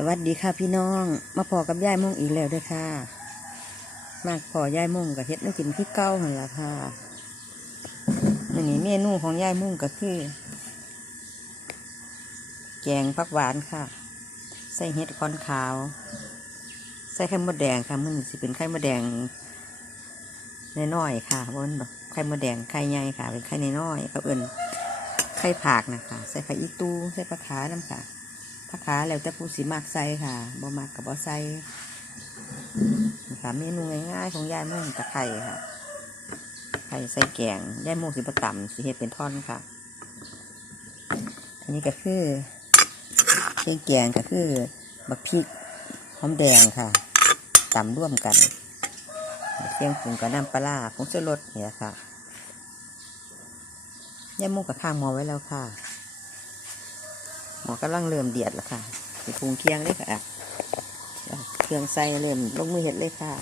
สวัสดีค่ะพี่น้อง มาพอกับยายม่งอีกแล้วด้วยค่ะ มากพอยายม่งกับเฮ็ดน้ำกินคือเก้าหันละค่ะอันนี้เมนูของยายม่งก็คือ แกงผักหวานค่ะ ใส่เห็ดคอนขาว ใส่ไข่มดแดงค่ะมันสิเป็นไข่มดแดงน้อยๆค่ะบนแบบไข่มดแดงไข่ใหญ่ค่ะ เป็นไข่น้อยๆเขาเอิ่นไข่ผากนะคะ ใส่ไข่อีตูใส่ปลาขาน้ำค่ะ ผักขาแล้วแต่ผู้สิมักใส่ค่ะบ่มักกับบ่ใส่ค่ะเมนูง่ายๆของยายโม่งตะไคร่ค่ะไข่ใส่แกงยายโม่งสิบต่ำสิเฮ็ดเป็นท่อนค่ะ อันนี้ก็คือเครื่องแกงก็คือบักพริกหอมแดงค่ะตำร่วมกันเครื่องปรุงกับน้ำปลาผงชูรสเนี่ยค่ะยายโม่งกับข้างหมอไว้แล้วค่ะ หมอกำลังเริ่มเดือดแล้วค่ะไปพุงเคียงเลยค่ะเอาเครื่องใส่เริ่มลงมือเห็ดเลยค่ะ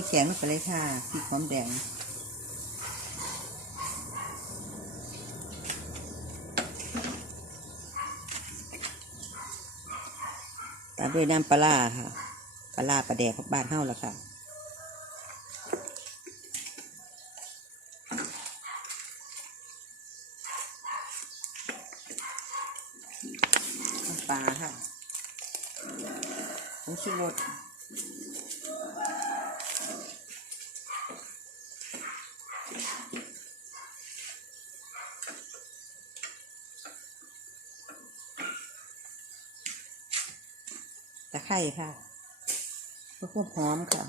สีแข็งลงไปเลยค่ะพริกหอมแดงตามด้วยน้ำปลาค่ะปลาปลาแดกของบ้านเฮาแล้วค่ะปลาค่ะผงชูรส ข่ค่ะเพื่อความหอมค่ะ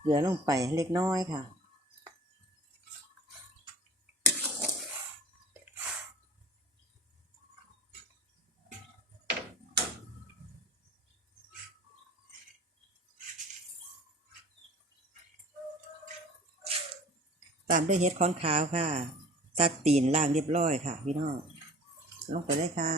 เหลือลงไปเล็กน้อยค่ะ ตามด้วยเห็ดค้อนขาวค่ะ ตัดตีนล่างเรียบร้อยค่ะ พี่น้องลงไปเลยค่ะ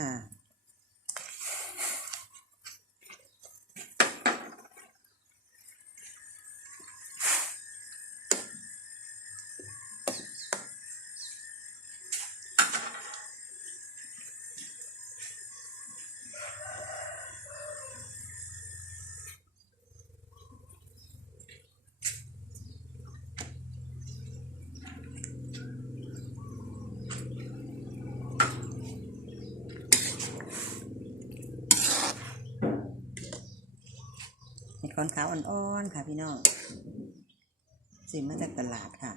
เห็ดค้อนขาวอ่อนๆค่ะพี่น้องซื้อมาจากตลาดค่ะ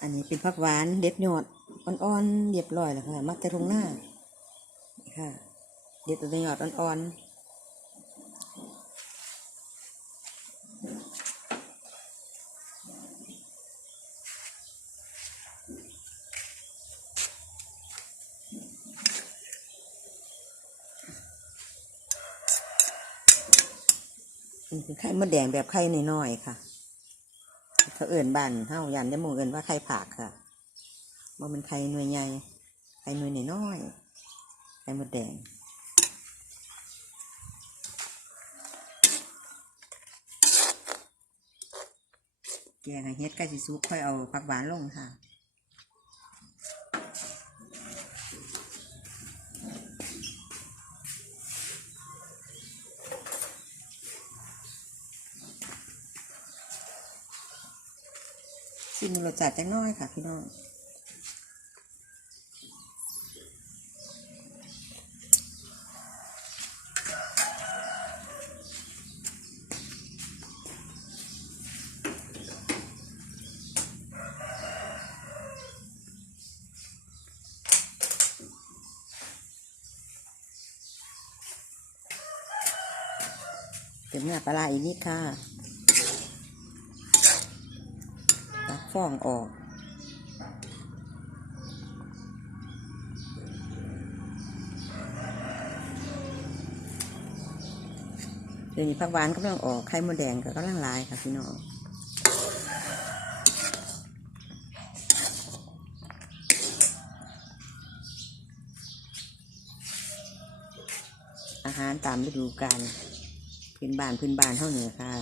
อันนี้เป็นผักหวานเด็ดยอดอ่อนๆเรียบร้อยแล้วค่ะ มักจะตรงหน้าค่ะ เด็ดแต่ยอดอ่อนๆ นี่คือไข่มดแดงแบบไข่น้อยๆค่ะ เขาเอื่นบานเฮายันจะมงเอื่นว่าไข่ผากค่ะว่ามันไข่หน่วยใหญ่ไข่หน่วยน้อยๆไข่มดแดงแกงเฮ็ดใกล้สิสุกค่อยเอาผักหวานลงค่ะ มรสจัดจังน้อยค่ะพี่น้องเต็มเนื้อปลาอีลนี่ค่ะ ฟองออก เดี๋ยวนี้ผักหวานกำลังออกไข่มดแดงก็กำลังลายค่ะพี่น้องอาหารตามฤดูกาลพื้นบ้านพื้นบ้านเท่านี้ค่ะ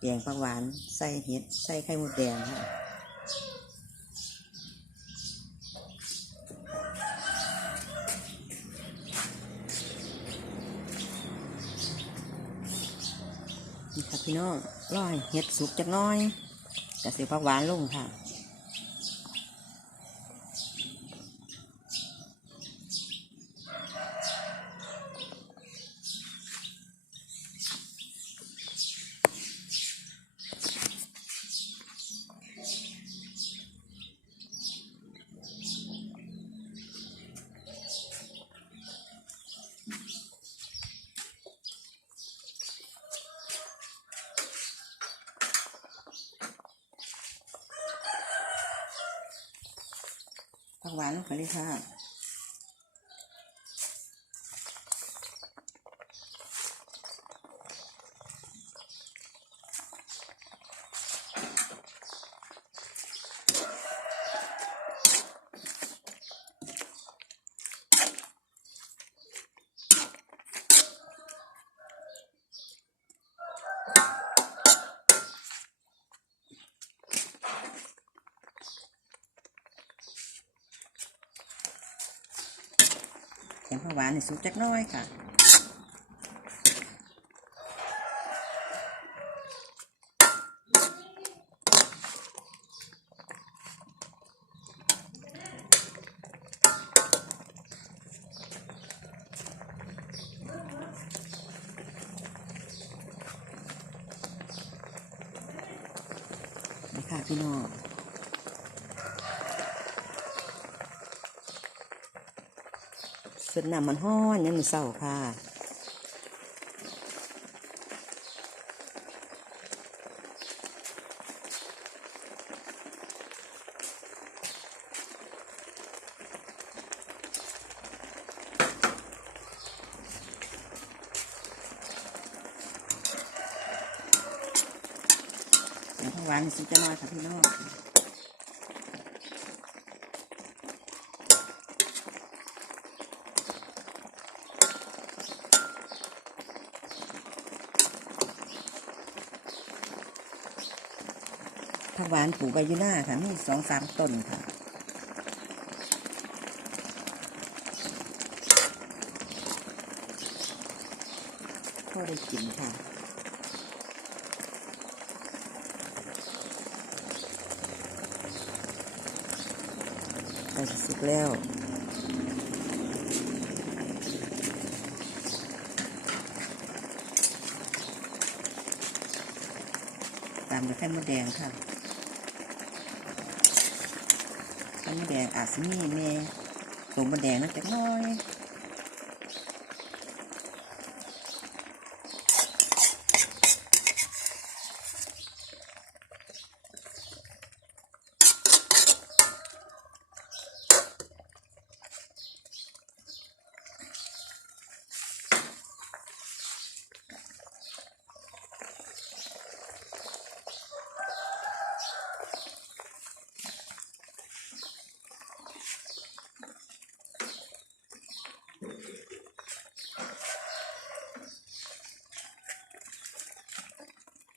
แกงผักหวาน ใส่เห็ด ใส่ไข่มดแดงค่ะนี่ค่ะพี่น้องร้อยเห็ดสุกจักน้อยกระเสียผักหวานลงค่ะ ผักหวานลงไปเลยค่ะ หวานนี่สุกจักน้อยค่ะค่ะพี่น้อง เส้นน้ำมันห้อนยังมือเศร้าค่ะหวานสุกจะน้อยค่ะพี่น้อง หวานปลูกใบยูน่าค่ะ มีสองสามต้นค่ะก็ได้กินค่ะไปสุกแล้วตามด้วยไข่มดแดงค่ะ ไข่มด แดงอาจจะมีแม่ตัวมดแดงนั่นจักน้อย ใส่ลูกโดดค่ะ ทำเป็นไข่อีตู้นี่นี่ย่ายมองมีปลาขาย่าย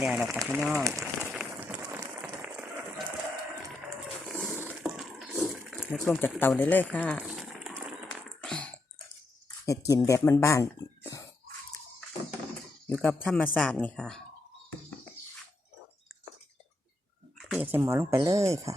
แล้วนะครับพี่น้องนึกลงจากเตาได้เลยค่ะเห็ดกินแบบบ้านๆอยู่กับธรรมศาสตร์นี่ค่ะเพื่อใส่หมอลงไปเลยค่ะ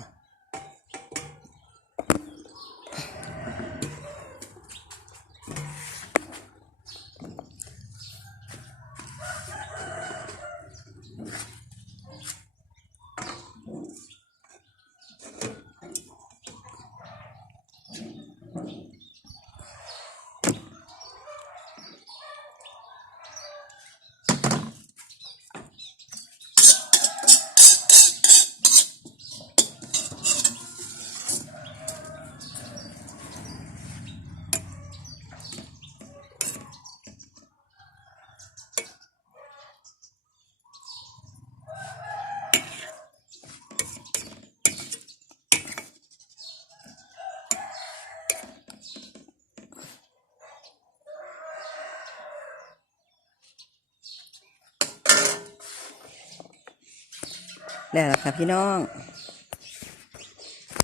แล้วล่ะค่ะพี่น้อง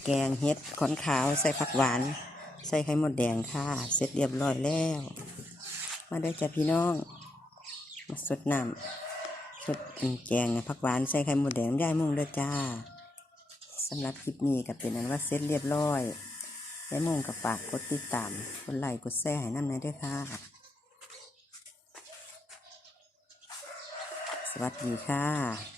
แกงเห็ดขอนขาวใส่ผักหวาน ใส่ไข่มดแดงค่ะ เสร็จเรียบร้อยแล้ว มาได้อจ้ะพี่น้อง มาสดน้ำสดอันแกงผักหวานใส่ไข่มดแดงย่ายมุ่งเด้อจ้าสำหรับคลิปนี้ก็เป็นอันว่าเสร็จเรียบร้อยย่ายมุ่งกับฝากกดติดตามกดไลค์กดแชร์ให้น้ำในอยด้วยค่ะ สวัสดีค่ะ